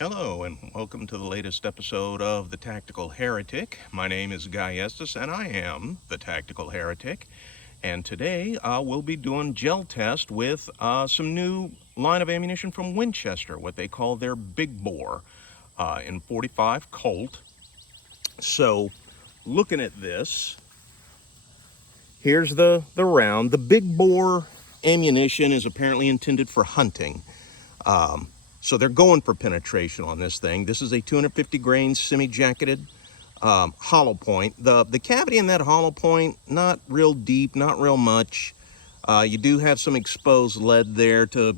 Hello and welcome to the latest episode of The Tactical Heretic. My name is Guy Estes and I am The Tactical Heretic. And today we'll be doing gel test with some new line of ammunition from Winchester, what they call their big bore in 45 Colt. So looking at this, here's the round. The big bore ammunition is apparently intended for hunting. So they're going for penetration on this thing. This is a 250 grain semi-jacketed hollow point. The cavity in that hollow point, not real deep, not real much. You do have some exposed lead there to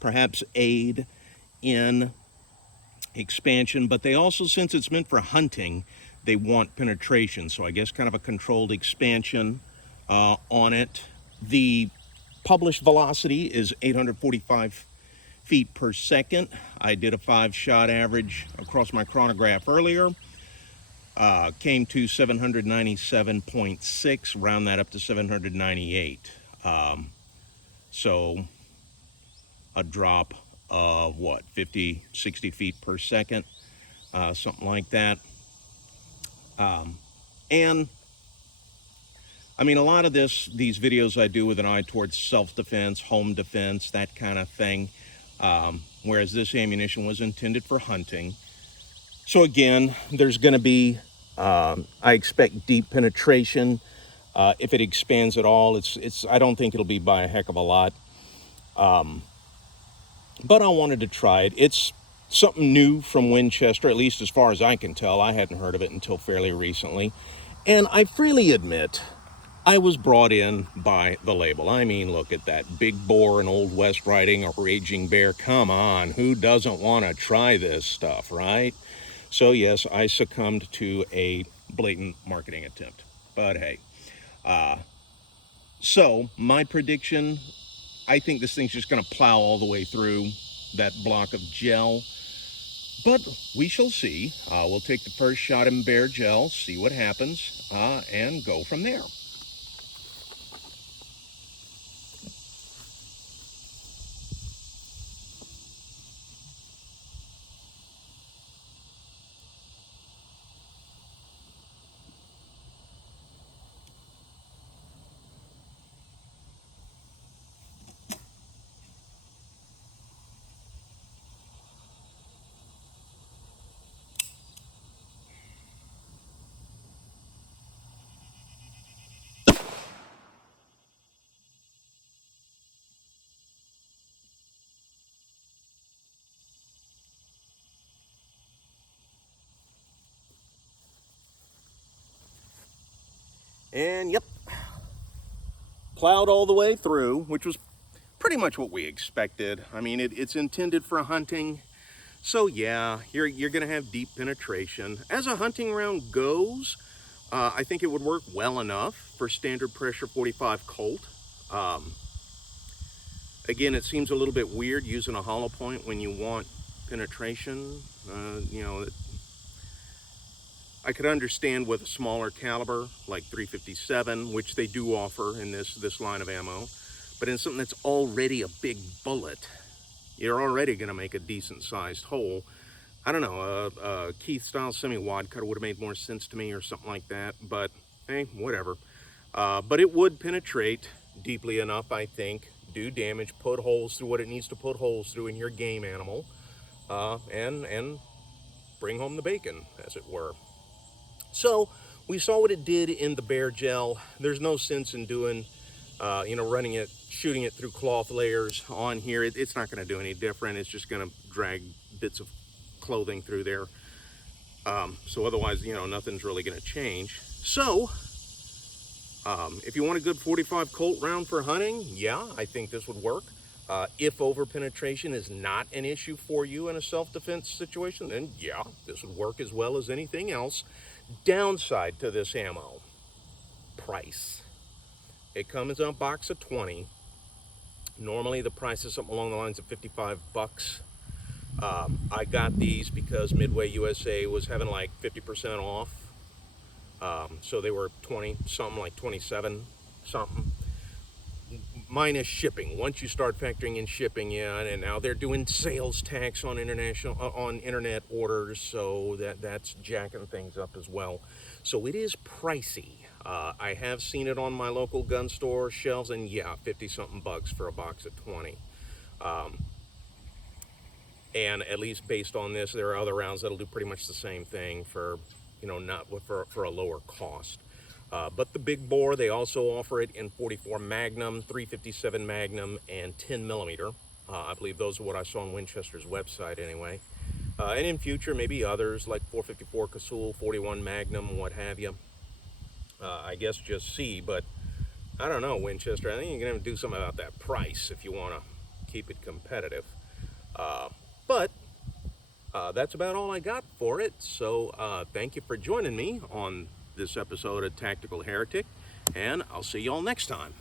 perhaps aid in expansion, but they also, since it's meant for hunting, they want penetration. So I guess kind of a controlled expansion on it. The published velocity is 845 feet per second. I did a 5-shot average across my chronograph earlier. Came to 797.6, round that up to 798. So a drop of what, 50, 60 feet per second, something like that. And I mean, a lot of these videos I do with an eye towards self-defense, home defense, that kind of thing. Whereas this ammunition was intended for hunting. So again, there's going to be, I expect deep penetration. If it expands at all, I don't think it'll be by a heck of a lot. But I wanted to try it. It's something new from Winchester, at least as far as I can tell. I hadn't heard of it until fairly recently. And I freely admit, I was brought in by the label. I mean, look at that big bore and Old West riding a raging bear. Come on, who doesn't want to try this stuff, right? So yes, I succumbed to a blatant marketing attempt. But hey, so my prediction, I think this thing's just going to plow all the way through that block of gel. But we shall see. We'll take the first shot in bare gel, see what happens, and go from there. And yep, plowed all the way through, which was pretty much what we expected. I mean, it's intended for hunting. So yeah, you're going to have deep penetration. As a hunting round goes, I think it would work well enough for standard pressure 45 Colt. Again, it seems a little bit weird using a hollow point when you want penetration. I could understand with a smaller caliber like 357, which they do offer in this line of ammo, but in something that's already a big bullet, you're already going to make a decent sized hole. I don't know, a Keith style semi-wad cutter would have made more sense to me or something like that, but hey, whatever. But it would penetrate deeply enough, I think, do damage, put holes through what it needs to put holes through in your game animal, and bring home the bacon, as it were. So we saw what it did in the bare gel. There's no sense in doing, running it, shooting it through cloth layers on here. It's not going to do any different. It's just going to drag bits of clothing through there. So otherwise, nothing's really going to change. So if you want a good 45 Colt round for hunting, yeah, I think this would work. If over penetration is not an issue for you in a self-defense situation, then yeah, this would work as well as anything else. Downside to this ammo, price. It comes in a box of 20. Normally the price is something along the lines of 55 bucks. I got these because Midway USA was having like 50% off. So they were 20 something, like 27 something. minus shipping. Once you start factoring in shipping, yeah, and now they're doing sales tax on internet orders, so that's jacking things up as well. So it is pricey. I have seen it on my local gun store shelves, and yeah, 50 something bucks for a box of 20. And at least based on this, there are other rounds that'll do pretty much the same thing for, not for a lower cost. But the big bore, they also offer it in 44 Magnum, 357 Magnum, and 10 millimeter. I believe those are what I saw on Winchester's website anyway. And in future, maybe others like 454 Casull, 41 Magnum, what have you. I guess just see, but I don't know, Winchester. I think you're going to do something about that price if you want to keep it competitive. But that's about all I got for it. So thank you for joining me on this episode of Tactical Heretic, and I'll see y'all next time.